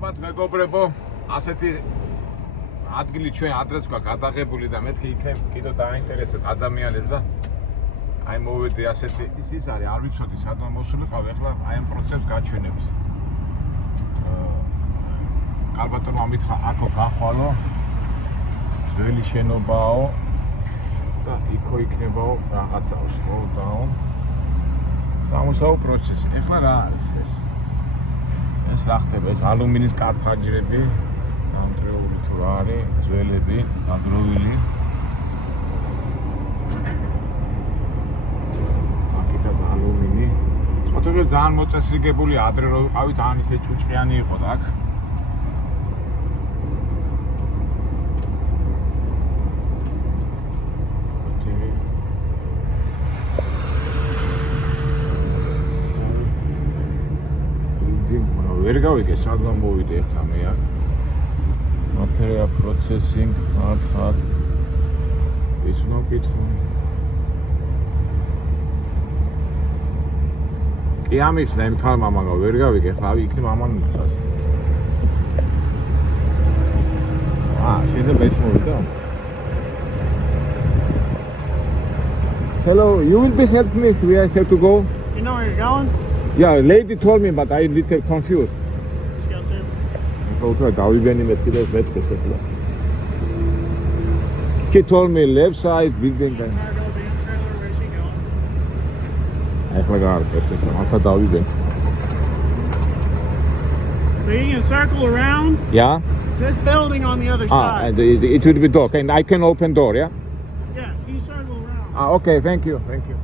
მოგესალმებით მეგობრებო, ასეთი ადგილი ჩვენ ადრეც გვაქვს გადაღებული და მეთქი იქნებ კიდევ დაინტერესებთ ადამიანებს და აი მოვედი ასეთი ის არის, არ ვიცოდი სადღა მოსულიყავ, ეხლა აი ამ პროცესს გაჩვენებს. კარბატონმა მითხრა აქო გახვალო, ძველი შენობაო და იქო იქნებაო რაღაცაოს, hold-down. სამუშაო პროცესი. ეხლა რა არის ეს? ეს რა ხდება? ეს ალუმინის კარტხაჯრები, დამტრეული თუ რა არის, ძველები, აგროვილი. აკეთაც ალუმინი. ოთახე ძალიან მოწესრიგებული ადრე რო ვიყავით, ან ისე ჭუჭყიანი იყო და აქ. ვერ გავიგე სადღა მოვიდე ახლა მე აქ material processing hard ის უნდა ვკითხო კი ამიხსნა იმ ხალმა მაგა ვერ გავიგე ახლა იქნებ ამან მითხრას შეიძლება ის მოვიდა Hello, you will be help me where I have to go? You know where you're going? Yeah, lady told me, but I little confused. She told me left side, building. Where's she going? I forgot. So you can circle around Yeah? this building on the other side. And it will be door. And I can open door, yeah? Yeah, you circle around. Okay, thank you. Thank you.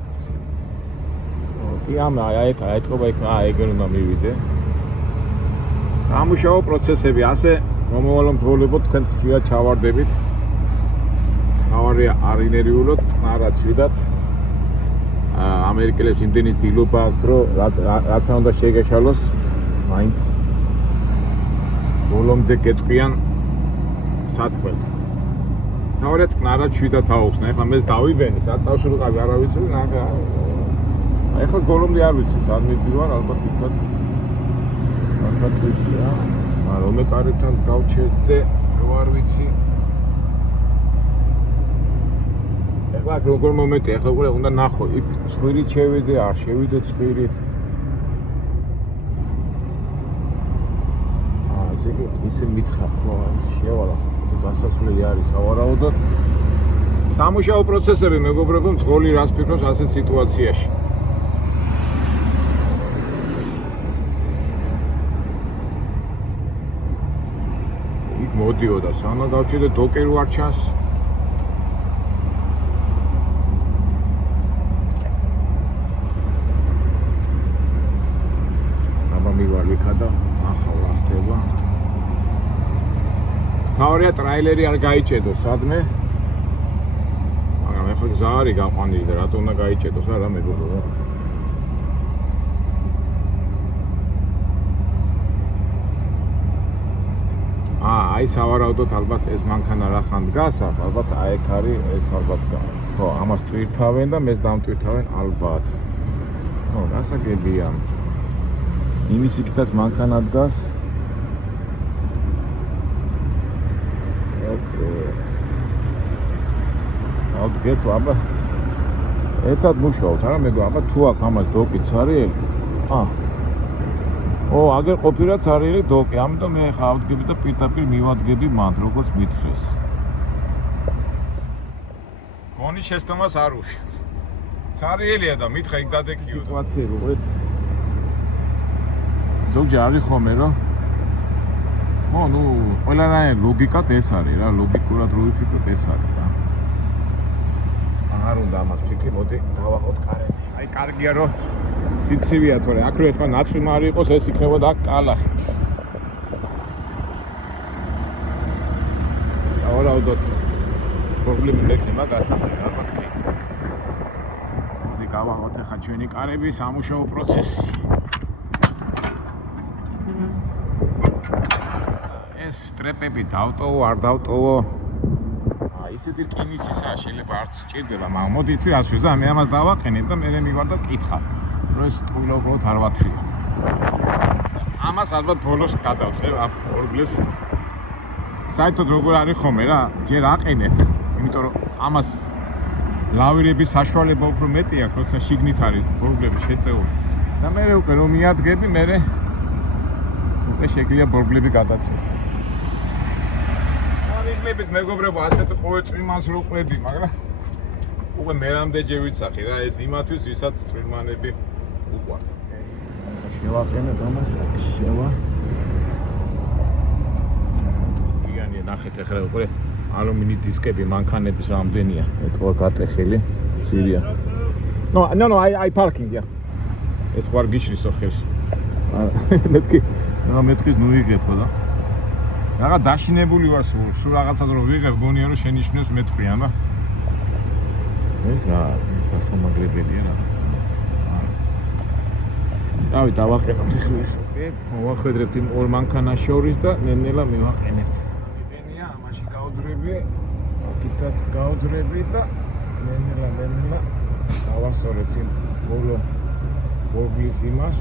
სამუშაო პროცესები ასე მომავალ მძღოლებო თქვენ ხშირად ჩავარდებით. თავარი არ ინერიულოთ, წყნარად შვიდათ. ამერიკელებს იმდენის დილობა აქვთ, რომ რაც უნდა შეგეშალოს, მაინც ბოლომდე გეტყვიან სათქველს. თავარი წყნარად შვიდათ აუხსნა. ეხლა მეც დავიბენი, საწავში ვიყავი, არ ვიცოდი, ნახე. ეხლა გოლომდე არ ვიცი, სად მიდივარ, ალბათ იქაც ასაკეთია. რომე კარებთან გავჩერდე, რო არ ვიცი. ეხლა როგორ მომენტი, ეხლა უნდა ნახო, იქ ცხვირით შევიდე, არ შევიდე ცხვირით. ისე მითხრა ხო, შევალა, ეს დასასვლელი არის ავარაუდოდ. სამუშაო პროცესები მეგობრებო, მძღოლი რას ფიქრობს ასეთ სიტუაციაში? მოდიოდა სანამ გავჩერდე დოკერ ვარ ჩანს აბა მივარ ვიქადა ახლა ხდება თავარია ტრაილერი არ გაიჭედო სადმე მაგრამ ეხლა გზა არის გაყვანილი და რატო უნდა გაიჭედოს არა მეგობრებო აი სავარაუდოდ ალბათ ეს მანქანა რახან დგას, ალბათ აი ეგ არის ეს ალბათ ხო, ამას ტვირთავენ და მეც დამტვირთავენ ალბათ. ხო, გასაგებია. იმის იქითაც მანქანა დგას. ოკეი. დავდგეთ, აბა. ერთად მუშაობთ, არა მეგო, აბა თუ აქ ამას დოკიც არის? აგერ ყოფილად არის დოკი, ამიტომ მე ხა ავდგები და პირდაპირ მივადგები მან, როგორც მითხრეს. გონის შეცდომას არ უშევ. ცარიელია და მითხრა იქ დადეკიო. სიტუაცია როგორ? ზოგჯერ არის ხომე რა. ყველანაირი ლოგიკად ეს არის რა, ლოგიკურად რო ვიფიქროთ ეს არის რა. არ უნდა ამას ფიქრი, მოდი დავაყოთ კარები. აი კარგია რომ სიცივია თორე აქ რო ეხლა ნაწვიმარი იყოს ეს იქნებოდა აქ კალახი. სავარაუდოდ პრობლემა მექნება გასაწევი ალბათ კი. მოდი გავაყოთ ეხლა ჩვენი კარები სამუშაო პროცესი. ეს სტრეპები დავტოვო, არ დავტოვო. ისეთი რკინისისა შეიძლება არც სჭირდება, მაგრამ მოდი იცი რას ვიზა, მე ამას დავაყენებ და მე მივარ და ვკითხავ. რომ ეს ტყუილობა არ ვათრიო. ამ ამას ალბათ ბოლოს გადავწევ ამ ორგლებს. საერთოდ როგორ არის ხომ რა, ჯერ აყენებ, იმიტომ რომ ამას ლავირების საშუალება უფრო მეტი აქვს, როცა შიგნით არის ბორგლები შეწეული. და მე უკვე რომ მიადგები, მე უკვე შეგვიძლია ბორგლები გადაწევ. ვიღლებით მეგობრებო, ასეთ ყოველ წვიმანს რო ყვები, მაგრამ უკვე მერამდე ვიცახი რა, ეს იმათვის, ვისაც წვიმანები უყვართ. შევაყენებ ამას, შევა. იანი ნახეთ ახლა უკვე ალუმინის დისკები მანქანების რამდენია, ეთქვა გატეხილი, ძვირია. No, I parking, yeah. ეს ხარ გიშრისო ხელს. მეთქის ნუ იღებო და. რაღა დაშინებული ვარ სულ რაღაცას რომ ვიღებ, გონია რომ შენიშნებს მეთქვიან და. ეს რა, დასამაგრებელია რაღაცა. წავი დავაყენოთ ახლა ეს. მოვახედრებთ იმ ორ მანქანას შორის და ნელ-ნელა მივაყენებთ. იბენია, ამაში გავძრები, აქითაც გავძრები და ნელ-ნელა დავასწორებ იმ ბოლო ბორგლის იმას.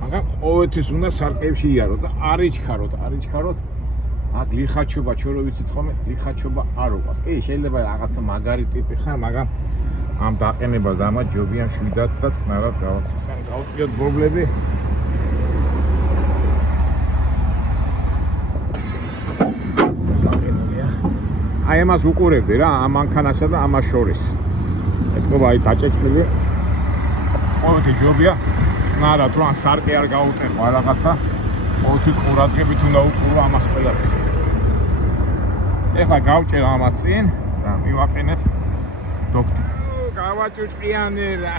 მაგრამ ყოველთვის უნდა სარკევში იარო და არ იჩქაროთ. აქ ლიხაჩობა, ჩორო ვიცით ხოლმე, ლიხაჩობა არ უყვარს. კი, შეიძლება რაღაცა მაგარი ტიპი ხარ, მაგრამ ამ დაყენებას და ამას ჯობია მშვიდად და წყნარად გავაცვლოთ. გავწიოთ ბორგლები. აი ამას უყურებდი რა, ამ მანქანასა და ამას შორის. ეთქობა აი დაჭეჭილი. ყოველთვის ჯობია წყნარად რომ სარკე არ გაუტეხო რაღაცა. ყოველთვის ყურადღებით უნდა უყურო ამას ყველაფერს. ეხლა გავჭერ ამას წინ და მივაყენებ დოქტორ. გავაჭუჭყიანე რა.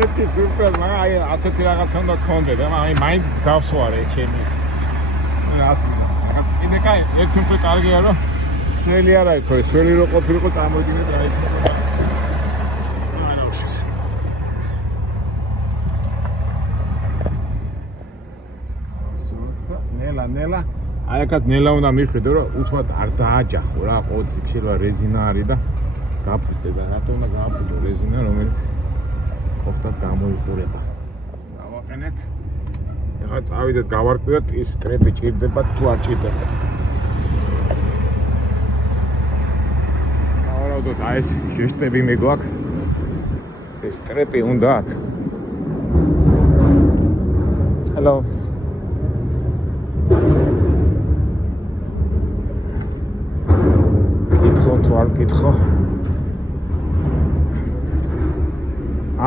ერთი სუპერ, მაგრამ აი ასეთი რაღაცა უნდა გქონდე და აი მაინც დავსვარე ეს შენი ის. ასიზა. რაღაც კიდე კაი, ერთი უფრო კარგია რომ სველი არ არის, თორე სველი რო ყოფილიყო წამოვიდინე და ერთი. ნელა აი აქაც ნელა უნდა მიხვიდე რომ უთმად არ დააჯახო რა ყოველთვის შეიძლება რეზინა არის და გაფუჭდე და რატო უნდა გააფუჭო რეზინა რომელიც კოფტად გამოიყურება დავაყენეთ ეხლა წავიდეთ გავარკვიოთ ის სტრეპი ჭირდება თუ არ ჭირდება ავარავდოთ აი ეს შეშტები მე გვაქვს ეს სტრეპი უნდათ Hello კითხო.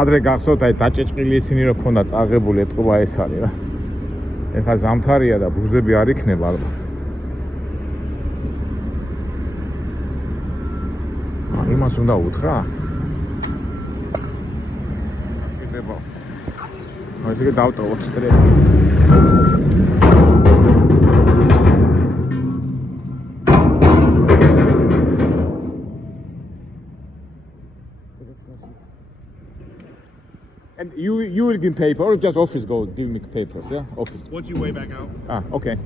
ადრე გახსოვთ აი დაჭეჭყილი ისინი რო ქონდა წაღებული ეთყობა ეს არის რა. ეხლა ზამთარია და ბუზები არ იქნება ალბათ. იმას უნდა უთხრა? კიდევ. აი ესე დავტოვოთ სტრეპი. And you will give paper or just office go give me papers, yeah? Office. Once you weigh back out. Okay.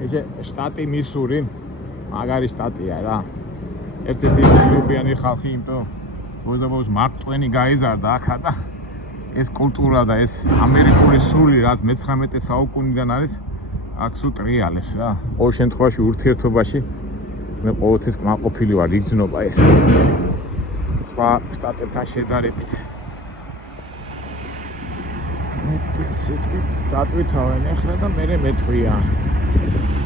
ეს შტატი მისური, მაგარი შტატია რა. ერთ-ერთი ჯილობიანი ხალხი იმიტომ ბოზაბოს მარკ ტვენი გაიზარდა ახლა და ეს კულტურა და ეს ამერიკული სული რაც მე-19 საუკუნიდან არის აქ სულ ტრიალებს რა. ყოველ შემთხვევაში ურთიერთობაში მე ყოველთვის კმაყოფილი ვარ იგრძნობა ეს. სხვა შტატებთან შედარებით. სიტყვით დატვირთავენ ახლა და მე მეტყვია.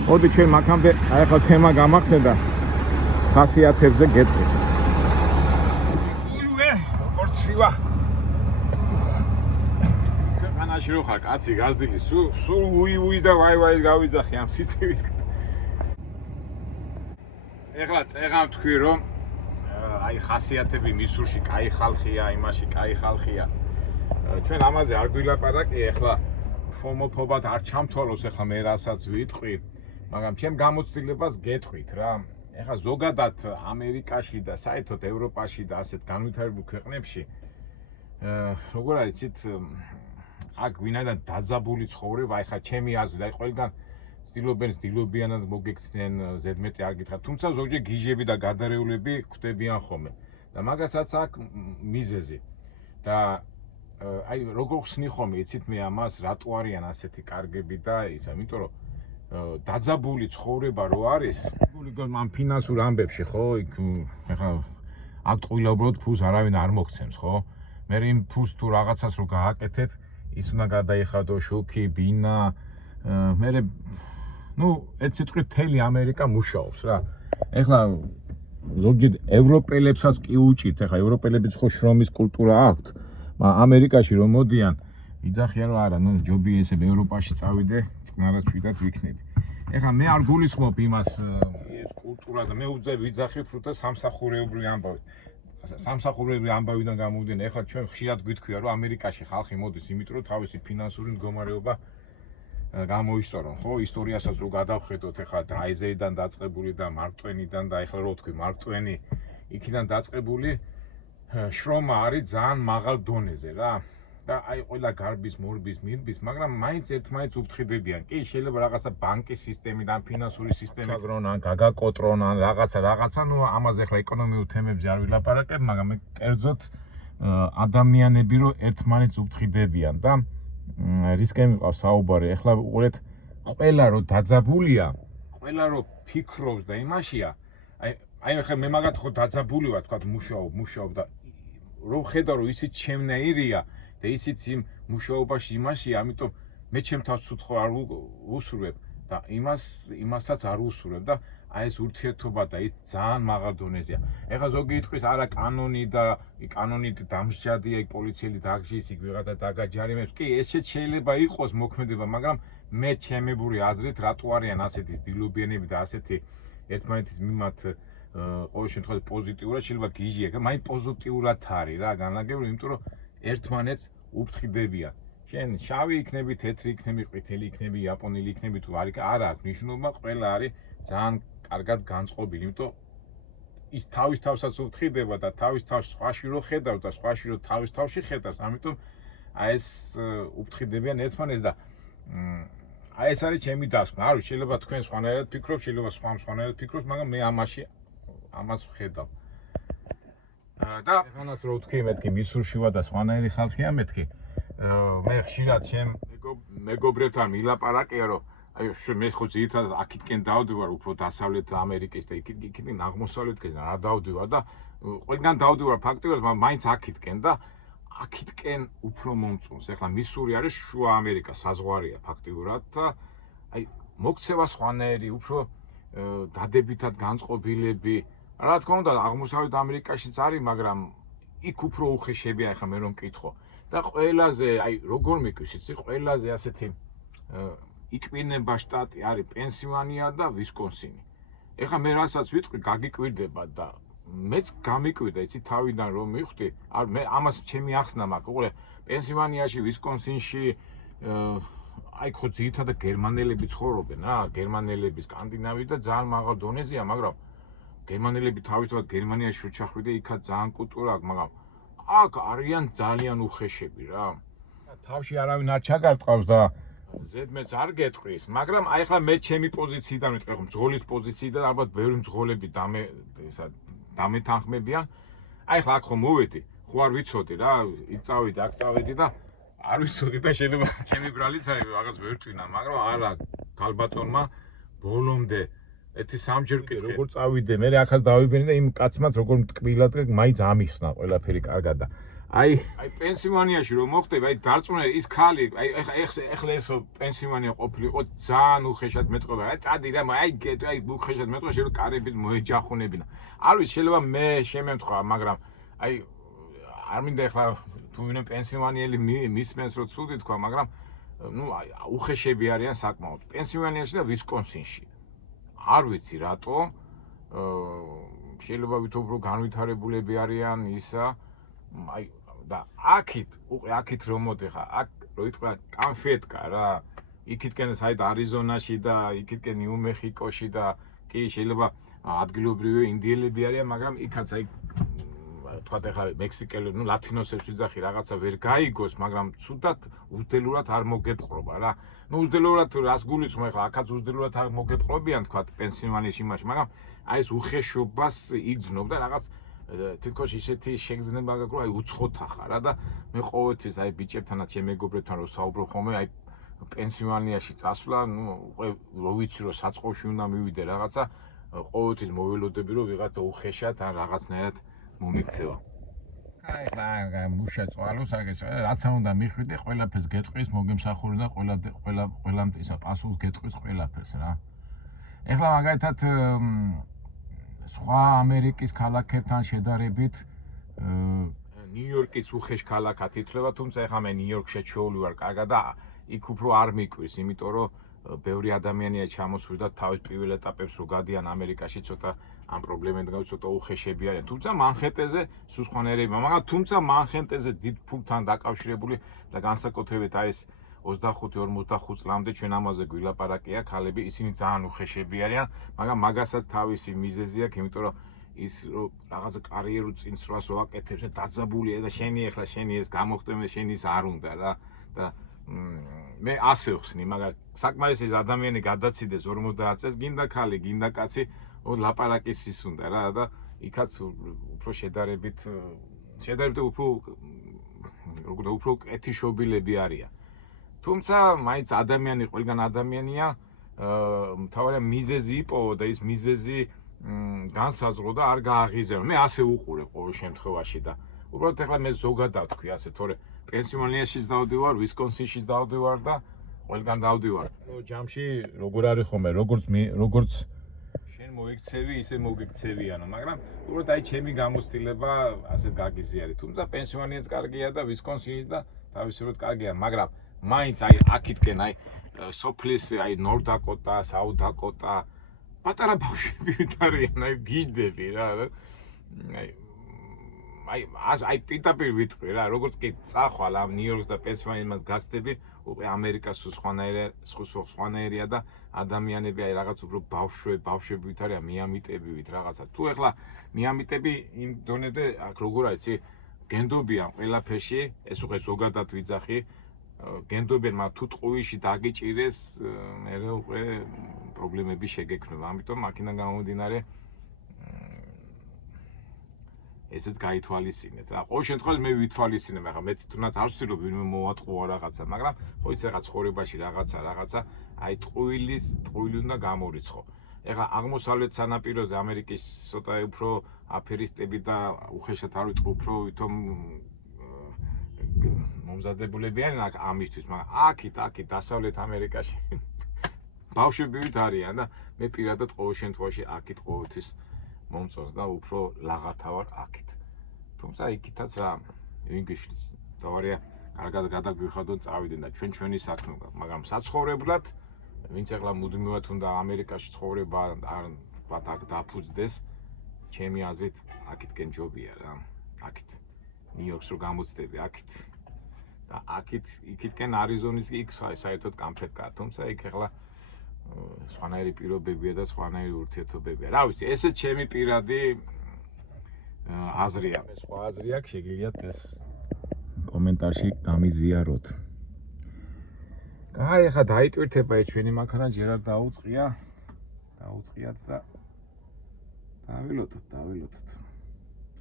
მოდი ჩვენ მაგამდე აი ახლა თემა გამახსენდა ხასიათებზე გეტყვით. როგორც ცივა მანაში რო ხარ კაცი გაზრდილი სულ უი და ვაი გავიძახი ამ სიცივისგან. ეხლა წეღამ თქვი რომ აი ხასიათები მისურში კაი ხალხია, იმაში კაი ხალხია. ჩვენ ამაზე არ გვილაპარაკი ეხლა ფომოფობად არ ჩამთვალოს ეხლა მე რასაც ვიტყვი, მაგრამ ჩემ გამოცდილებას გეტყვით რა. ეხლა ზოგადად ამერიკაში და საერთოდ ევროპაში და ასეთ განვითარებულ ქვეყნებში როგორ არის იცით აქ ვინაიდან დაძაბული ცხოვრება, აი ხა ჩემი აზრით, აი ყველგან ცდილობიანად მოგექცნენ ზედმეტი არ გითხრათ, თუმცა ზოგჯერ გიჟები და გადარეულები ხდებიან ხოლმე და მაგასაც აქვს მიზეზი და აი როგორ ხსნი ხოლმე იცით მე ამას რატო არიან ასეთი კარგები და ისა, იმიტომ რომ დაძაბული ცხოვრება რო არის, ამ ფინანსურ ამბებში ხო, იქ ეხლა აქ ყვილა უბრალოდ ფულს არავინ არ მოგცემს, ხო? მე იმ ფულს თუ რაღაცას რო გააკეთებ, ის უნდა გადაიხადო შოქი, ბინა, მე ნუ ერთ სიტყვით მთელი ამერიკა მუშაობს რა. ეხლა ზოგჯერ ევროპელებსაც კი უჭით, ეხლა ევროპელებიც ხო შრომის კულტურა აქვთ, მაგრამ ამერიკაში რომ მოდიან, იძახიან რომ არა, ნუ ჯობი ესე ევროპაში წავიდე, წყნარად ვიდათ ვიქნები. ეხლა მე არ გულისხმობ იმას ეს კულტურა და მე ვიძახებ რომ სამსახურეობრივი ამბავი. სამსახურეობრივი ამბავიდან გამოვიდნენ, ეხლა ჩვენ ხშირად გვითქვია რომ ამერიკაში ხალხი მოდის, იმიტომ რომ თავისი ფინანსური მდგომარეობა გამოისწორონ, ხო, ისტორიასაც რო გადავხედოთ, ეხლა დრაიზერიდან დაწყებული და მარკ ტვენიდან და ეხლა რო თქვი მარკ ტვენი იქიდან დაწყებული შრომა არის ძალიან მაღალ დონეზე რა. და აი ყველა გარბის, მორბის, მირბის, მაგრამ მაინც ერთმანეთს უფრთხიდებიან. კი, შეიძლება რაღაცა ბანკის სისტემიდან, ფინანსური სისტემიდან გაგრონან, გაგაკოტრონან, რაღაცა, ნუ ამაზე ახლა ეკონომიურ თემებზე არ ვილაპარაკებ, მაგრამ მე კერძოდ ადამიანები რო ერთმანეთს უფრთხიდებიან და რისკენ მიყავს საუბარი. ახლა უყურეთ, ყველა რო დაძაბულია, ყველა რო ფიქრობს და იმაშია, აი ახლა მე მაგათ ხო დაძაბული ვარ, თქვა მუშაობ და რო ხედავ რომ ისიც ჩემნაირია და ისიც იმ მუშაობაში იმაშია, ამიტომ მე ჩემ თავს ცუდ ხო არ უსურვებ და იმასაც არ უსურვებ და აი ეს ურთიერთობა და ის ძალიან მაღალ დონეზეა. ეხლა ზოგი იტყვის არა კანონით დამსჯადია, პოლიციელი დაგჟის, იქ ვიღაცა დაგაჯარიმებს. კი, ესეც შეიძლება იყოს მოქმედება, მაგრამ მე ჩემებური აზრით რატო არიან ასეთი ძდილობიანები და ასეთი ერთმანეთის მიმართ ყოველ შემთხვევაში პოზიტიურად შეიძლება გიჟია, მაგრამ პოზიტიურად არის რა განლაგებული, იმიტომ რომ ერთმანეთს უფრთხიდებიან. შენ შავი იქნები, თეთრი იქნები, ყვითელი იქნები, იაპონელი იქნები თუ არ აქვს მნიშვნელობა, ყველა არის ძალიან კარგად განწყობილი, იმიტომ ის თავის თავსაც უფრთხიდება და თავის თავს სხვაში რო ხედავს და სხვაში რო თავის თავში ხედავს, ამიტომ აი ეს უფრთხიდებიან ერთმანეთს და აი ეს არის ჩემი დასკვნა. არ ვიცი, შეიძლება თქვენ სხვანაირად ფიქრობთ, შეიძლება სხვანაირად ფიქრობს, მაგრამ მე ამას ვხედავ. და ეხანაც რო ვთქვი, მეთქი მისურში ვარ და სხვანაირი ხალხია მეთქი. მე ხშირად ჩემ მეგობრებთან ვილაპარაკია, რომ აი მე ხო ძირითადად აქეთკენ დავდივარ, უფრო დასავლეთ ამერიკის და იქიდან აღმოსავლეთკენ არ დავდივარ და ყველგან დავდივარ ფაქტიურად, მაგრამ მაინც აქეთკენ და აქეთკენ უფრო მომწონს. ეხლა მისური არის შუა ამერიკა, საზღვარია ფაქტიურად და აი მოქცევა სხვანაირი, უფრო დადებითად განწყობილები. რა თქმა უნდა, აღმოსავლეთ ამერიკაშიც არის, მაგრამ იქ უფრო უხეშებია, ეხლა მე რომ მკითხო. და ყველაზე, აი როგორ მეკვის, იცი, ყველაზე ასეთი იყინება შტატი არის პენსილვანია და ვისკონსინი. ეხლა მე რასაც ვიტყვი, გაგიკვირდება და მეც გამიკვირდა, იცი, თავიდან რომ მივხვდი, მე ამას ჩემი ახსნა მაქვს, უყურე, პენსილვანიაში, ვისკონსინში აი ხო ძირითადად გერმანელები ცხოვრობენ რა, გერმანელები, სკანდინავი და ძალიან მაღალ დონეზეა, მაგრამ გერმანელები თავისთავად გერმანიაში რო ჩახვიდე, იქაც ძალიან კულტურა აქვს, მაგრამ აქ არიან ძალიან უხეშები რა. თავში არავინ არ ჩაგარტყავს და ზედმეტს არ გეტყვის, მაგრამ აი ახლა მე ჩემი პოზიციიდან ვიტყვი, ხო მძღოლის პოზიციიდან ალბათ ბევრი მძღოლები დამეთანხმებიან. აი ახლა აქ ხო მოვედი, ხო არ ვიცოდი რა, იქ წავედი, აქ წავედი და არ ვიცოდი და შეიძლება ჩემი ბრალიც არის რაღაც ვერ ტვინა, მაგრამ არა, ქალბატონმა ბოლომდე ერთი სამჯერ კი როგორ წავიდე, მე ახაც დავიბენი და იმ კაცმაც როგორ მტკბილად მაინც ამიხსნა ყველაფერი კარგად და აი პენსილვანიაში რომ მოხდება, აი დარწმუნე ის ქალი, აი ეხლა ეს პენსილვანია ყოფილიყო ძალიან უხეშად მეტყობა. აი წადი რა, აი უხეშად მეტყობა, შეიძლება კარებით მოეჯახუნებინა. არ ვიცი, შეიძლება მე შემემთხვა, მაგრამ აი არ მინდა ეხლა თუ ვინმე პენსილვანიელი მისმენს რომ ცუდი თქვა, მაგრამ ნუ უხეშები არიან საკმაოდ. პენსილვანიაში და ვისკონსინში. არ ვიცი რატო, შეიძლება ვითომ უფრო განვითარებულები არიან ისა, აი და აქით რომ მოდი ხა, აქ რო იტყვა კანფეტკა რა, იქითკენ საით არიზონაში და იქითკენ ნიუ-მეხიკოში და კი შეიძლება ადგილობრივი ინდიელები არიან, მაგრამ იქაც აი თქვა ეხლა მექსიკელი, ნუ ლათინოსებს ვიძახი რაღაცა ვერ გაიგოს, მაგრამ ცუდად უძდელურად არ მოგეპყრობა რა. ნუ უძდელოურად რას გულისხმობ ახლა აქაც უძდელოურად არ მოგეპყრობიან თქვა პენსილვანიაში იმაში, მაგრამ აი ეს უხეშობას იგრძნობ და რაღაც თითქოს ისეთი შეგრძნება გაქვს, რომ აი უცხოთა ხარ და მე ყოველთვის აი ბიჭებთანაც ჩემ მეგობრებთან რომ საუბრობ ხოლმე აი პენსილვანიაში წასვლა, ნუ რო ვიცი რომ საწყოში უნდა მივიდე რაღაცა, ყოველთვის მოველოდები რომ ვიღაცა უხეშად ან რაღაცნაირად მომიქცევა. აი ხა მუშა წვალოს აგეს რაც არ უნდა მიხვიდე, ყველაფერს გეტყვის, მოგემსახური და ყველამ ისა პასუხს გეტყვის ყველაფერს რა. ეხლა მაგალითად სხვა ამერიკის ქალაქებთან შედარებით ნიუ-იორკიც უხეშ ქალაქად ითვლება, თუმცა ეხლა მე ნიუ-იორკში ჩეული ვარ კარგად და იქ უფრო არ მიკვირს, იმიტომ რომ ბევრი ადამიანია ჩამოსული და თავის პირველ ეტაპებს რო გადიან ამერიკაში ცოტა ამ პრობლემებთან გაქვს, ცოტა უხეშები არიან. თუმცა მანჰეტენზე სულ სხვანაირებია, მაგრამ თუმცა მანჰეტენზე დიდ ფულთან დაკავშირებული და განსაკუთრებით აი ეს 25-45 წლამდე ჩვენ ამაზე გვილაპარაკია ქალები, ისინი ძალიან უხეშები არიან, მაგრამ მაგასაც თავისი მიზეზი აქვს, იმიტომ რომ ის რომ რაღაცა კარიერულ წინსვლას რო აკეთებს, დაძაბულია და შენი ახლა შენი ეს გამოხდომე შენი ის არ უნდა რა და მე ასე ვხსნი, მაგრამ საკმარისი ადამიანი გადაციდეს 50 წელს, გინდა ქალი, გინდა კაცი, ლაპარაკის ის უნდა რა და იქაც უფრო შედარებით უფრო ეთიშობილები არიან. თუმცა მაინც ადამიანი ყველგან ადამიანია, მთავარია მიზეზი იპოვო და ის მიზეზი განსაზღვრო და არ გააღიზიანო. მე ასე უყურებ ყოველ შემთხვევაში და უბრალოდ ახლა მე ზოგადად თქვი ასე, თორე პენსილვანიაშიც დავდივარ, ვისკონსინშიც დავდივარ და ყველგან დავდივარ. ჯამში როგორ არის ხოლმე, როგორც შენ მოიქცევი, ისე მოგიქცევიანო, მაგრამ უბრალოდ აი ჩემი გამოცდილება ასე გაგიზიარი. თუმცა პენსილვანიაც კარგია და ვისკონსინიც და თავისებურად კარგია, მაგრამ მაინც აი აქითკენ აი სოფლის აი ნორდ-დაკოტა, საუთ-დაკოტა პატარა ბავშვები ვიტარიან, აი გიждები რა. აი პირდაპირ ვიტყვი რა, როგორც კი წახვალ ამ ნიუ-იორკს და პენსილვანიას გასდები, უკვე ამერიკას სხვანაირია და ადამიანები აი რაღაც უფრო ბავშვები ვით არიან, მიამიტები ვით რაღაცა. თუ ეხლა მიამიტები იმ დონემდე აქ როგორ არის, გენდობიან ყველაფერში, ეს უკვე ზოგადად ვიძახი, გენდობენ, მაგრამ თუ ტყუილში დაგიჭირეს, მე უკვე პრობლემები შეგექმნება. ამიტომ აქედან გამომდინარე ესეც გაითვალისწინეთ რა. ყოველ შემთხვევაში მე ვითვალისწინებ, ახლა მე თვითონაც არ ვცდილობ ვინმე მოვატყუა რაღაცა, მაგრამ ხო იცი ახლა ცხოვრებაში რაღაცა აი ტყუილი უნდა გამორიცხო. ეხლა აღმოსავლეთ სანაპიროზე ამერიკის ცოტა უფრო აფერისტები და უხეშად არ ვიტყვი, უფრო ვითომ მომზადებულები არიან ამისთვის, მაგრამ აქ დასავლეთ ამერიკაში ბავშვები ვით არიან და მე პირადად ყოველ შემთხვევაში აქით ყოველთვის მომწონს და უფრო ლაღათა ვარ აქით. თუმცა იქითაც რა ინგლისში თავარია კარგად გადაგვიხადონ წავიდნენ და ჩვენი საქმე გვაქვს, მაგრამ საცხოვრებლად ვინც ახლა მუდმივად უნდა ამერიკაში ცხოვრება არ თქვა აქ დაფუძდეს, ჩემი აზრით აქითკენ ჯობია რა. აქით ნიუ-იორკს რო გამოცდები აქით და იქითკენ არიზონის იქ საერთოდ კამფეტკაა, თუმცა იქ ახლა სხვანაირი პირობებია და სხვანაირი ურთიერთობებია. რა ვიცი, ესეც ჩემი პირადი აზრია. სხვა აზრი აქვს, შეგიძლიათ ეს კომენტარში გამიზიაროთ. აი, ახლა დაიტვირთება ჩვენი მანქანა, ჯერ არ დაუწყიათ და დავილოთოთ.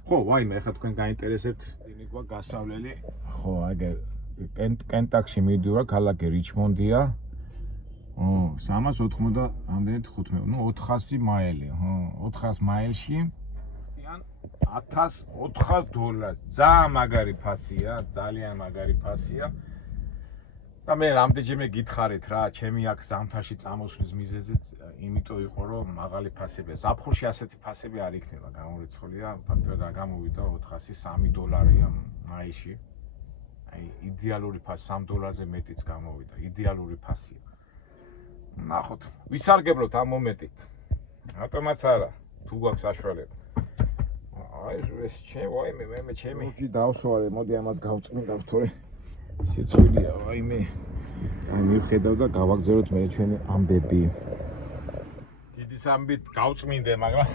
ხო, ვაიმე, ახლა თქვენ გაინტერესებთ, იმი გვაქვს გასავლელი. ხო, აგერ კენტაკში მივდივარ, ქალაქი რიჩმონდია. 390 ამდენით 15, ნუ 400 მაილი, 400 მაილში 1400 ძალიან მაგარი ფასია, ძალიან მაგარი ფასია. და მე რამდენჯერმე გითხარით რა, ჩემი აქ ზამთარში წამოსვლის მიზეზიც იმიტომ იყო, რომ მაღალი ფასებია. ზაფხულში ასეთი ფასები არ იქნება გამორიცხულია, ფაქტობრივად რა გამოვიდა $303 მაილში. აი იდეალური ფასი, $3 მეტიც გამოვიდა, იდეალური ფასია. ნახოთ, ვისარგებლოთ ამ მომენტით. რატომაც არა, თუ გვაქვს საშუალება. აი ეს ვაიმე, მე ჩემი ჯი დავსვარე, მოდი ამას გავწმინდავ, თორე სიცხვილეა, ვაიმე. აი მივხედავ და გავაგზავნოთ მე ჩვენი ამბები. დიდი ამბით გავწმინდე, მაგრამ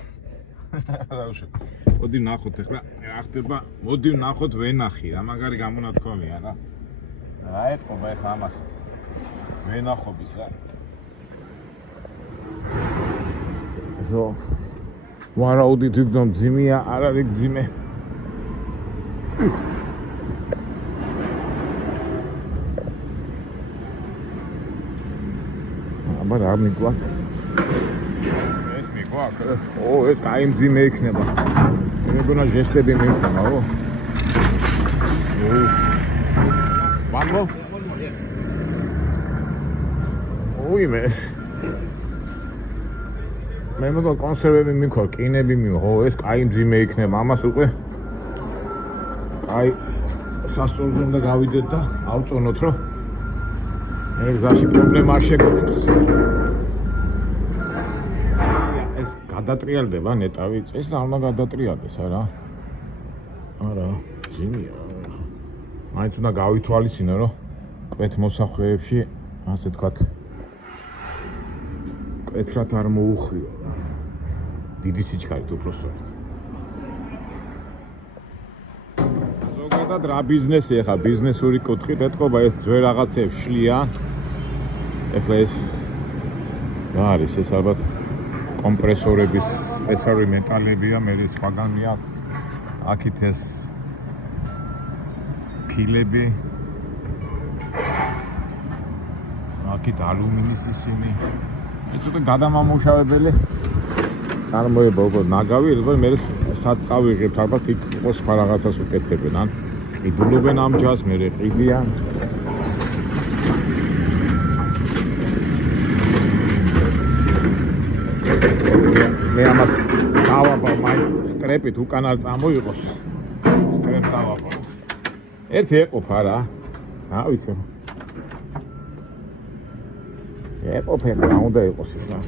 დაუშვი. მოდი ნახოთ ახლა რა ხდება, მოდი ნახოთ ვენახი, რა მაგარი გამონათქვამია რა. რა ეთქობა ახლა ამას. ვენახობის რა. ზო ვარაუდით ვიგდო მძიმეა, არ არის მძიმე. აბა რა მიგვაქვს? ეს მიგვაქვს? ეს კაი მძიმე იქნება. მეგონა ჟესტები მიიქნება, ო. One more? Ime. მე მეგონა კონსერვები მიქვა, კინები მიქვა, ეს კაი მძიმე იქნება, ამას უკვე კაი სასწორზე უნდა გავიდეთ და ავწონოთ, რომ მე გზაში პრობლემა არ შეგვექნას. ეს გადატრიალდება ნეტავი, წეს რა უნდა გადატრიალდეს, არა? არა, ძიმია. მაინც უნდა გავითვალისწინო, რომ კვეთ მოსახვეებში, ასე თქვათ, კვეთრად არ მოუხვიო. დიდი სიჩქარით უпроსტოდ. ზოგადად რა ბიზნესია ხა, ბიზნესური კუთხით ეთქობა ეს ძველ რაღაცებს შლიან. ეხლა ეს რა არის ეს ალბათ კომპრესორების სპეციალური მეტალებია, მე სხვაგანია. აქეთ ეს ფილები. აქეთ ალუმინის ისინი. ეს უკვე გადამამუშავებელი წარმოება უკვე ნაგავი, რომ მე სად წავიღებთ, ალბათ იქ იყო სხვა რაღაცას უკეთებენ, ან ყიდულობენ ამ ჯაზს, მე ყიდიან. მე ამას დავაბავ მაინც სტრეპით უკან არ წამოიღოს. სტრეპ დავაბავ. ერთი ეყოფა რა. რა ვიცი. ეყოფა რა უნდა იყოს ეს რა.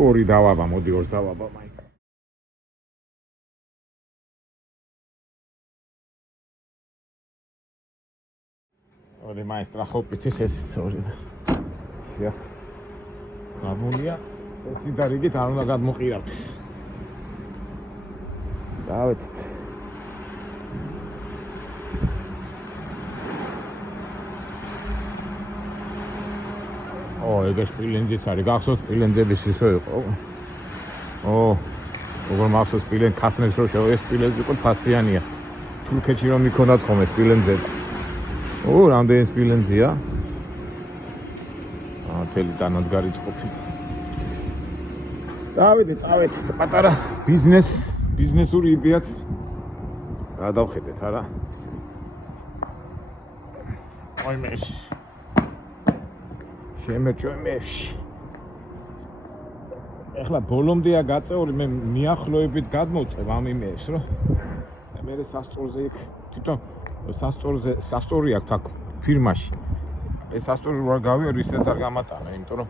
ორი დავაბა, მოდი ორს დავაბა მაინც. ორი მაინც ტრახოპიცის ეს ორი. სია. გამულია, ეს და რიგით არ უნდა გადმოყირავდეს. წავედით. ეგ სპილენძიც არის, გახსოვს სპილენძების ისო იყო. როგორ მახსოვს სპილენ ქათმეს რო შევა, ეს სპილენძი იყო ფასიანია. თურქეთში რომ მიქონდათ ხოლმე სპილენძები. რამდენი სპილენძია? თელი დანადგარი წყობით. წავედით, პატარა ბიზნესური იდეაც გადავხედეთ, არა? ოიმეშ. შემეჭვემეში. ეხლა ბოლომდეა გაწეული, მე მიახლოებით გადმოვწევ ამ იმეებს, რომ მე სასწორზე იქ თვითონ სასწორი აქვს აქ ფირმაში. ეს სასწორი რა გავიარ, ისეც არ გამატანა, იმიტომ რომ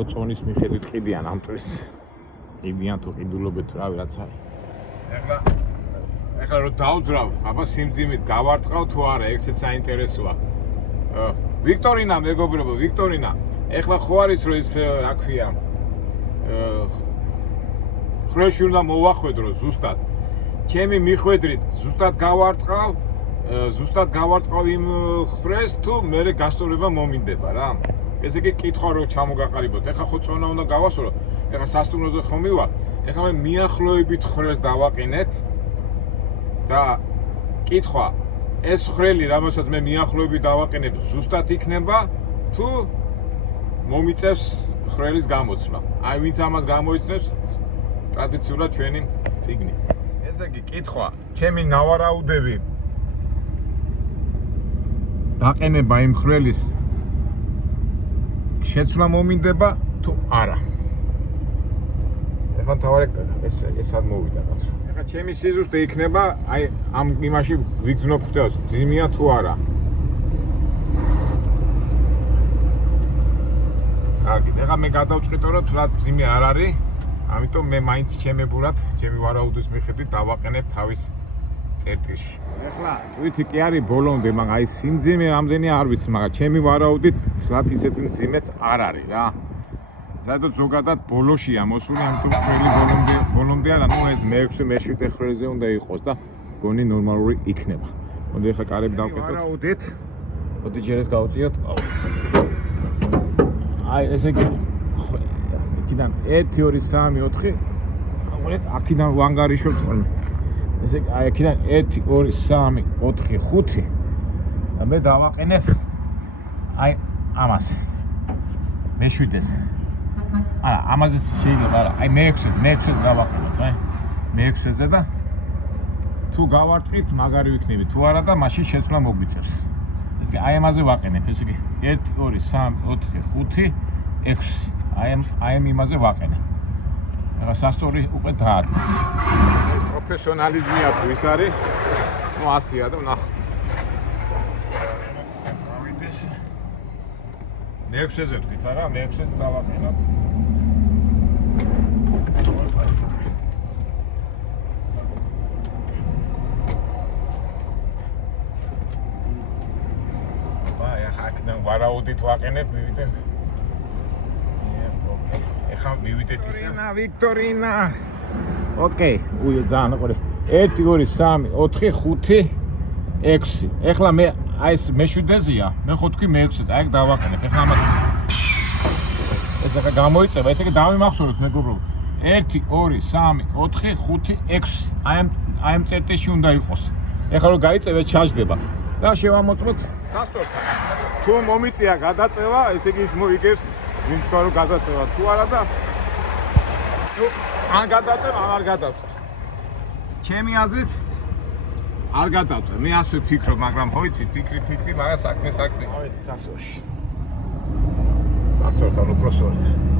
ოწონის მიხედვით ყიდიან ამ ტვირს. ყიდიან თუ ყიდულობთ რავი რაც არის. ეხლა რომ დავძრავ, აბა სიმძიმით გავარტყავ თუ არა, ეგეც საინტერესოა. ვიქტორინა, მეგობრებო, ვიქტორინა, ეხლა ხო არის რომ ის რა ქვია, ხრეში უნდა მოვახვედრო ზუსტად. ჩემი მიხვედრით ზუსტად გავარტყავ იმ ხრეს თუ მე გასწორება მომინდება რა. ესე იგი კითხვა რო ჩამოგაყალიბოთ. ეხლა ხო წონა უნდა გავასწორო. ეხლა სასტუმროზე ხომ მივალ. ეხლა მე მიახლოებით ხრეს დავაყინეთ და კითხვა ეს ხრელი, რომელსაც მე მიახლოებით დავაყენებ, ზუსტად იქნება თუ მომიწევს ხრელის გამოცვლა. აი ვინც ამას გამოიცნებს, ტრადიციულად ჩვენი წიგნი. ესე იგი კითხვა, ჩემი ნავარაუდები დაყენება იმ ხრელის შეცვლა მომინდება თუ არა. ეხლა თავარი ეს არ მოვიდა გასა. ეხლა ჩემი სიზუსტე იქნება, აი ამ იმაში ვიგზნობ ხდავს, ძიმია თუ არა. კარგი, ეხლა მე გადავწყვიტო, რომ თლად ძიმე არ არის, ამიტომ მე მაინც ჩემებურად, ჩემი ვარაუდის მიხედვით დავაყენებ თავის წერტილში. ეხლა ტვირთი კი არის ბოლომდე, მაგრამ აი სიმძიმე რამდენი არ ვიცი, მაგრამ ჩემი ვარაუდით თლად ისეთი მძიმეც არ არის რა. საერთოდ ზოგადად ბოლოშია მოსული, ამიტომ ხრელი ბოლომდე არა, ნუ ეს მე-6 მე-7 ხრელზე უნდა იყოს და გონი ნორმალური იქნება. მოდი ეხლა კარები დავკეთოთ. ვარაუდით მოდი ჯერ ეს გავუწიოთ. აი ესე იგი იქიდან 1 2 3 4 ამოვლეთ აქედან ვანგარიშობთ ხოლმე. ესე იგი აი აქედან 1 2 3 4 5 და მე დავაყენებ აი ამას. მე-7-ს. არა, ამაზე შეიძლება არა. აი მე-6-ს გავაყენოთ, აი. მე-6-ზე და თუ გავარტყით, მაგარი ვიქნები. თუ არა და მაშინ შეცვლა მოგვიწევს. ესე იგი აი ამაზე ვაყენებ. ესე იგი 1 2 3 4 5 6. აი იმაზე ვაყენებ. ეხლა სასწორი უკვე დაადგეს. პროფესიონალიზმია თუ ის არის, ნუ ასია და ნახოთ. წავიდეს. მე-6-ზე თქვით არა, მე-6-ზე დავაყენებ. ვარაუდით ვაყენებ, მივიდეთ. ეხლა მივიდეთ ისა. ვიქტორინა. ოკეი, უი ძალიან ყური. 1 2 3 4 5 6. ეხლა მე აი ეს მე-7-ზეა, მე ხო თქვი მე-6-ზე. აი დავაყენებ. ეხლა ამას ეს ახლა გამოიწება, ესე იგი დავიმახსოვროთ მეგობრებო. 1 2 3 4 5 6. აი ამ წერტილში უნდა იყოს. ეხლა რომ გაიწევეთ, ჩაჯდება. და შევამოწმოთ სასწორთან. თუ მომიწია გადაწევა, ესე იგი ის მოიგებს, ვინ თქვა რომ გადაწევა თუ არა და ნუ ან გადაწევა, ან არ გადაწევა. ჩემი აზრით არ გადაწევა. მე ასე ვფიქრობ, მაგრამ ხო იცი, ფიქრი, მაგრამ საქმე. ავედი სასწორში. სასწორთან უფრო სწორად.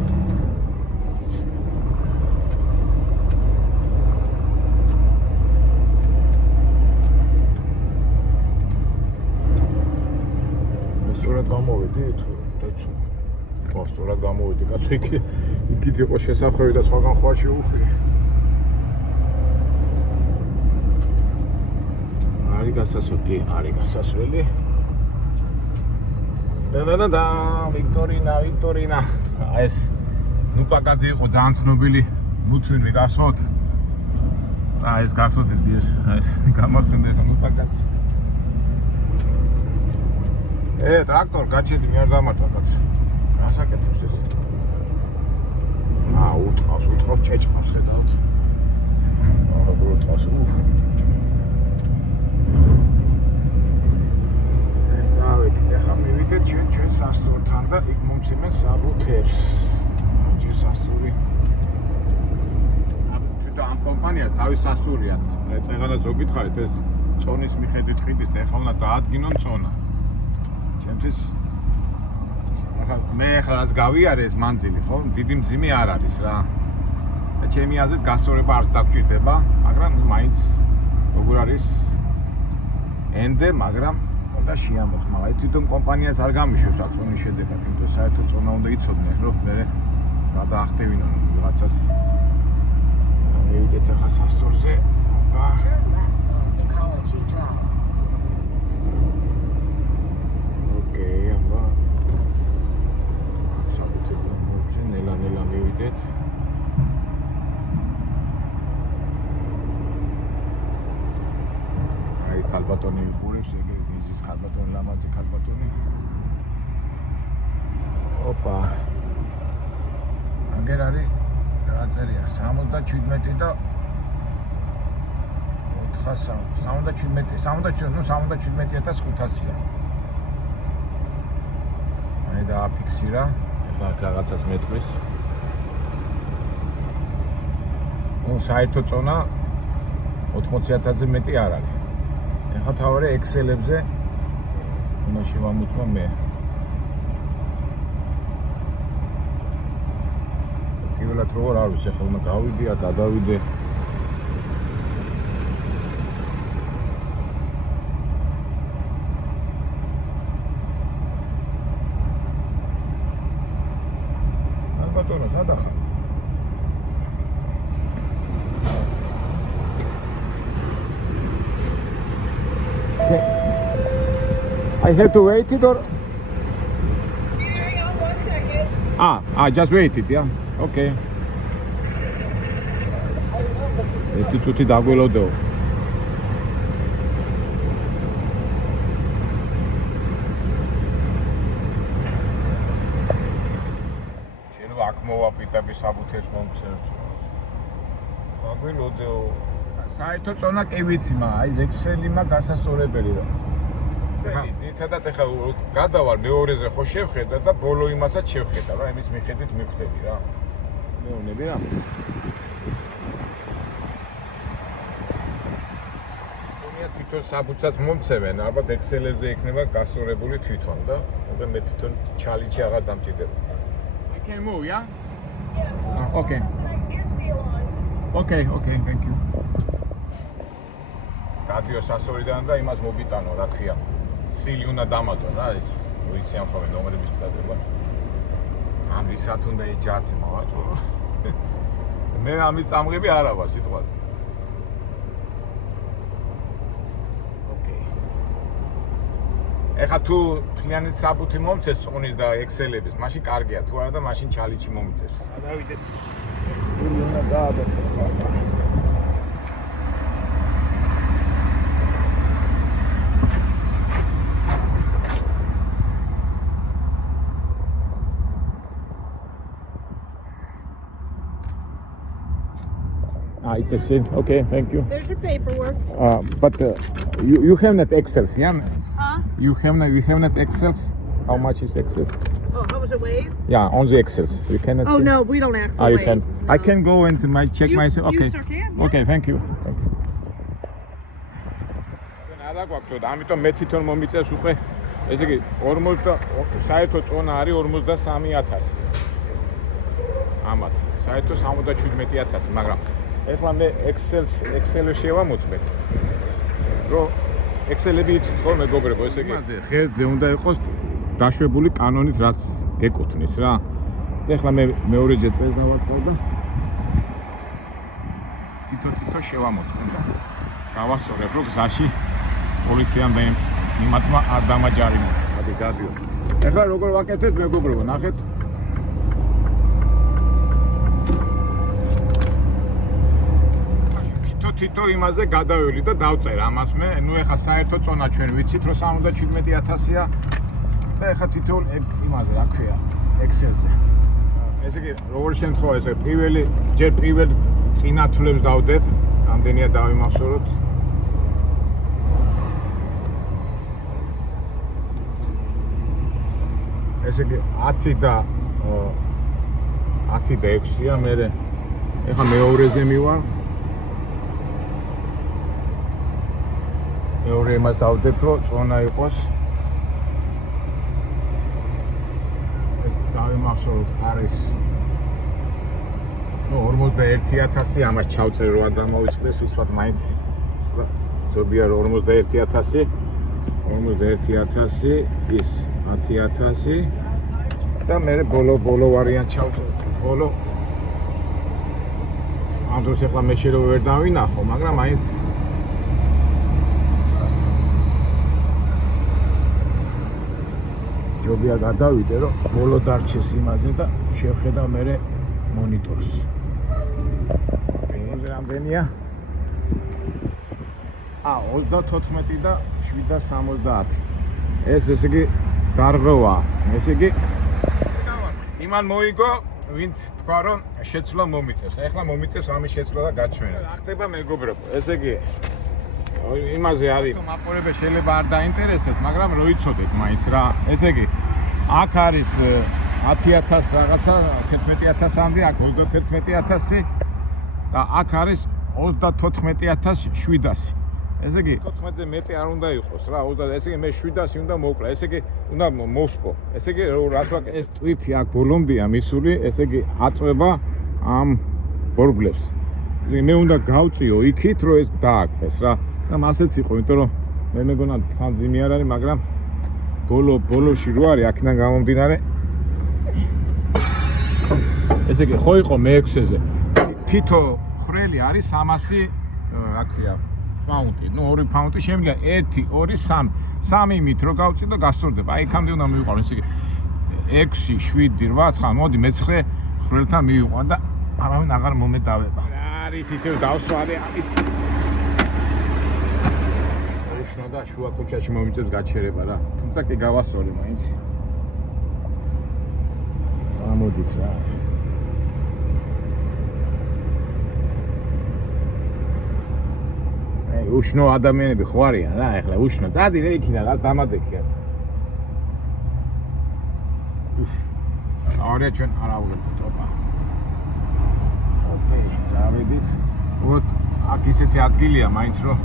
სწორად გამოვედი თუ დაიწყო. ხო, სწორად გამოვედი, კაცო, იქით იყო შესახვევი და სხვაგან ხوار შეუხვი. არის გასასვლელი. და ვიქტორინა. აი ეს ნუპაკაძე იყო ძალიან ცნობილი მუთვინვი გასვოთ. და ეს გასვოთ ის გიეს, აი ეს გამახსენდება ნუპაკაძე. ტრაქტორ გაჩენდი მე არ დამართა კაცო. რასაკეთებს ეს? უტყავს, ჭეჭყავს ხედავთ. უტყავს. დავეთით, ახლა მივიდეთ ჩვენ სასწორთან და იქ მომცემენ საბუთებს. ჯერ სასწორი. თვითონ ამ კომპანიას თავის სასწორი აქვს. წეგანაც რო გითხარით ეს წონის მიხედვით ყიდის და ახლა უნდა დაადგინონ წონა. ჩემთვის მე ახლა რაც გავიარე ეს მანძილი, ხო? დიდი მძიმე არ არის რა. და ჩემი აზრით გასწორება არც დაგჭირდება, მაგრამ მაინც როგორ არის ენდე, მაგრამ უნდა შეამოწმა. აი თვითონ კომპანიაც არ გამიშვებს აქ წონის შედეგად, იმიტომ საერთოდ წონა უნდა იცოდნენ, რომ მე გადაახტევინონ ვიღაცას. მივიდეთ ახლა სასწორზე. ნელა მივიდეთ. აი ქალბატონი ვიყურებს, ეგ მიზის ქალბატონი, ლამაზი ქალბატონი. ოპა. აგერ არის რა წერია 77 და 77500-ია. აი დააფიქსირა. აქ რაღაცას მეტყვის. ნუ საერთო წონა 80000-ზე მეტი არ არის. ეხლა თავარი Excel-ებზე უნდა შევამოწმო მე. პირველად როგორ არის, ეხლა უნდა გავიდე, გადავიდე. I have to wait it or? Hang on 1 second. I just wait it, yeah. Okay. It's tutti da quello do. მოვაპიტები საბუთეს მომცემს. აგვილოდეო. საერთოდ წონა კი ვიცი, მაგრამ აი ექსელი მაგ გასასწორებელი რა. ექსელი ძირითადად ეხა გადავალ მეორეზე ხო შევხედა და ბოლო იმასაც შევხედა რა, იმის მიხედვით მივხვდები რა. მეუბნები რამეს. თვითონ საბუთსაც მომცემენ, ალბათ ექსელებზე იქნება გასწორებული თვითონ და უკვე მე თვითონ ჩალიჩი აღარ დამჭირდება. I can move, yeah? Yeah. Okay. Is still on. Okay, thank you. გადიო სასწორიდან და იმას მოგიტანო, რა ქვია. სილი უნდა დამატო რა, ეს ვიცი ამ ხოლმე ნომრების დაგება. ამ ვისათ უნდა ეჯართე მოვატო. მე ამის წამღები არ ავა სიტყვაზე. ეხა თუ თლიანად საბუთი მომწეს წონის და ექსელების, მაშინ კარგია, თუ არა და მაშინ ჩალიჩი მომიწევს. გადავიდეთ. ექსელი უნდა დაადაპტო. It's a sin. Okay, thank you. There's your paperwork. But you have not Excels, yeah? Huh? You have not Excels. How much is Excels? Oh, how much it weighs? Yeah, on the Excels. You cannot Oh see. no, we don't actually You weigh. can. No. I can go and check myself. Okay. You sure can. Yeah. Okay, thank you. არა გვაქვს და ამიტომ მე თვითონ მომიწევს უკვე ესე იგი 40 საერთო წონა არის 43000. ამათ საერთო 77000, მაგრამ ეხლა მე Excel-ში შევამოწმეთ. რომ Excel-ები იცით ხო მეგობრებო, ესე იგი იმაზე ღერძზე უნდა იყოს დაშვებული კანონით რაც გეკუთვნის რა. ეხლა მე მეორეჯერ წეს დავატყობ და თითო შევამოწმე და გავასწორებ რომ გზაში პოლიციამ მიმართვა არ დამაჯარიმო. მოდი გადიო. ეხლა როგორ ვაკეთებ მეგობრებო, ნახეთ. თითო იმაზე გადაველი და დავწერ ამას მე. ნუ ეხლა საერთო წონა ჩვენ ვიცით რომ 77000-ია და ეხლა თითო იმაზე რა ქვია Excel-ზე. ესე იგი როგორ შემთხვევაში ჯერ პირველ წინათვლებს დავდებ, რამდენია დავიმახსოვროთ. ესე იგი 10 და 6-ია, მე ეხლა მეორეზე მივარ. მეორე იმას დავდებ რომ წონა იყოს. ეს დავიმახსოვროთ არის 41000, ამას ჩავწერ რომ არ დამოვიწყდეს, უცბად მაინც ზოგია 41000, 41000 ის 10000 და მე ბოლო ვარიანტ ჩავწერ. ბოლო ამ დროს ეხლა მე შეიძლება ვერ დავინახო, მაგრამ მაინც ჯობია გადავიდე რომ ბოლო დარჩეს იმაზე და შევხედავ მე მონიტორს. პენზე რამდენია? 34 და 770. ეს ესე იგი დარღვევა. ესე იგი იმან მოიგო, ვინც თქვა რომ შეცვლა მომიწევს. ეხლა მომიწევს ამის შეცვლა და გაჩვენა. ხდება მეგობრებო, ესე იგი იმაზე არის მაყურებელ შეიძლება არ დაინტერესდეს, მაგრამ რო იცოდეთ მაინც რა. ესე იგი აქ არის 10000 რაღაცა 11000-მდე, აქ 31000 და აქ არის 34700. ესე იგი 14-ზე მეტი არ უნდა იყოს რა, 20, ესე იგი მე 700 უნდა მოვკლა, ესე იგი უნდა მოვსპო. ესე იგი რას ვაკეთე, ეს ტვირთი აქ ბოლომდეა მისული, ესე იგი აწვება ამ ბორბლებს. ესე იგი მე უნდა გავწიო იქით, რომ ეს დააგდეს რა. და მასეც იყო, იმიტომ რომ მე მეგონა ფანძიმი არ არის, მაგრამ ბოლოში რო არის აქედან გამომდინარე. ესე იგი ხო იყო მე-6-ზე. თითო ხრელი არის 300, რა ქვია, ფაუნტი. ნუ 2 ფაუნტი შემიძლია 1, 2, 3. 3 იმით რო გავწი და გასწორდება. აი იქამდე უნდა მივიყვანო, ესე იგი 6, 7, 8, 9, მოდი მე-9 ხრელთან მივიყვან და არავინ აღარ მომეტავება. არის ისევ დავსვარე ამის და შუა ქუჩაში მომიწევს გაჩერება რა. თუმცა კი გავასწორე მაინც. ამოდით რა. აი უშნო ადამიანები ხო არიან რა, ეხლა უშნო. წადი რა იქიდან რა დამადექიათ. აურე ჩვენ არა ვუგებთ. ოპე, წავედით. ვოთ აქ ისეთი ადგილია მაინც რომ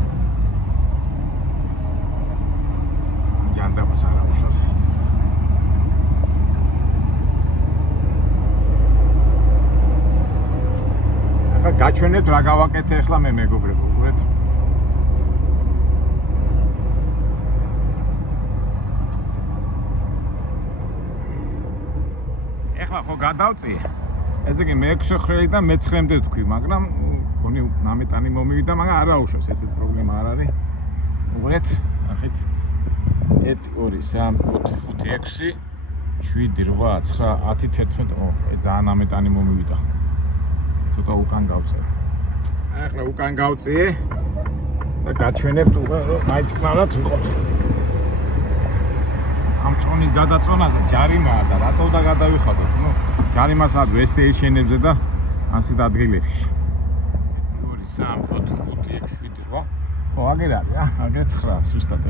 ჯანდაბას არა უშავს. ახლა გაჩვენეთ რა გავაკეთე ახლა მე მეგობრებო, უყურეთ. ახლა ხო გადავწიე. ესე იგი მე-6 ხრელი და მე-9-მდე თქვი, მაგრამ გონი ნამეტანი მომივიდა, მაგრამ არა უშავს, ესეც პრობლემა არ არის. უყურეთ, ნახეთ. 1 2 3 4 5 6 7 8 9 10 11 ო, ძალიან ნამეტანი მომივიდა. ცოტა უკან გავწევ. ახლა უკან გავწიე და გაჩვენებთ რომ მაინც კმარად ვიყოთ. ამ წონის გადაწონაზე ჯარიმაა და რატო და გადავიხადოთ? ნუ ჯარიმას ad ვესტეიშენებზე და ასეთ ადგილებში. 2 3 4 5 6 7 ხო? ხო, აგერ არის რა, აგერ 9 ზუსტად.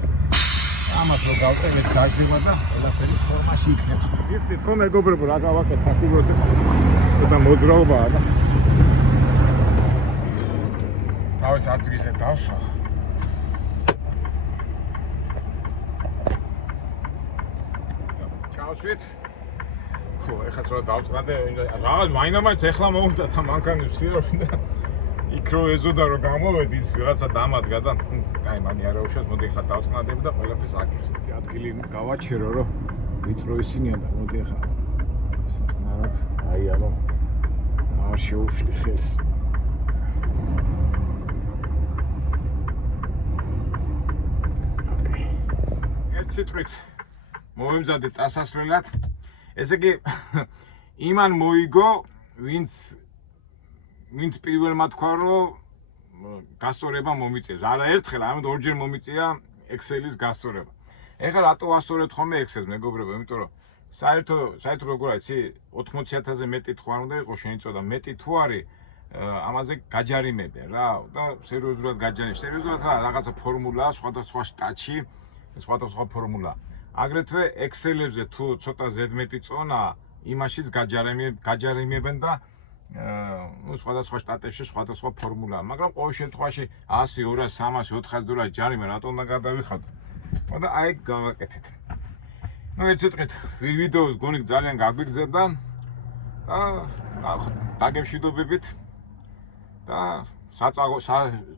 ამას რო გავწევთ გაიგება და ყველაფერი ფორმაში იქნება. იხდით ხო მეგობრებო, რა გავაკეთე აქ უბრალოდ ცოტა მოძრაობაა და თავის ადგილზე დავსვა. ჩავშვით. ხო, ეხლა ცოტა დავწყდე, რაღაც მაინც ეხლა მომუნდა და მანქანის ვსირავდი და იქ რო ეზოდა რომ გამოვედი ის რაღაცა დამადგა და კაი მანი არა უშავს, მოდი ეხლა დავწყდები და ყველაფერს აკეთებ. ადგილი გავაჩერო რომ ვიწრო ისინია და მოდი ეხლა ასე წნარად აია რომ არ შეუშლი ხელს. ერთ სიტყვით მოვემზადე წასასვლელად. ესე იგი იმან მოიგო ვინც პირველმა თქვა რომ გასწორება მომიწევს. არა ერთხელ, არამედ ორჯერ მომიწია Excel-ის გასწორება. ეხლა რატო ვასწორებთ ხოლმე Excel-ს მეგობრებო? იმიტომ რომ საერთოდ როგორ არის, 80,000-ზე მეტი თუ არ უნდა იყოს შენი წოდა, მეტი თუ არის ამაზე გაჯარიმებენ რა და სერიოზულად გაჯარიმებენ. სერიოზულად რა, რაღაცა ფორმულაა, სხვადასხვა შტატში, სხვადასხვა ფორმულა. აგრეთვე Excel-ებზე თუ ცოტა ზედმეტი წონა, იმაშიც გაჯარიმებენ და ну სხვადასხვა შტატებში სხვადასხვა ფორმულაა, მაგრამ ყოველ შემთხვევაში 100, 200, 300, 400 დოლარი ჯარიმა რატო უნდა გადავიხადო? და აი გავაკეთეთ. ну ეს სიტყვით ვიდეო გონი ძალიან გაგვიგზავნა და დაგემშვიდობებით და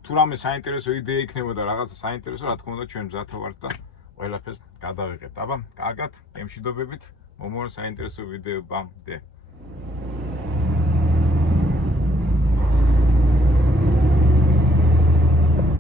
თუ რამე საინტერესო იდეა იქნებოდა რაღაცა საინტერესო, რა თქმა უნდა ჩვენ მზად ვართ და ყველაფერს გადავიღებთ. აბა, კარგად, გემშვიდობებით, მომავალ საინტერესო ვიდეობამდე.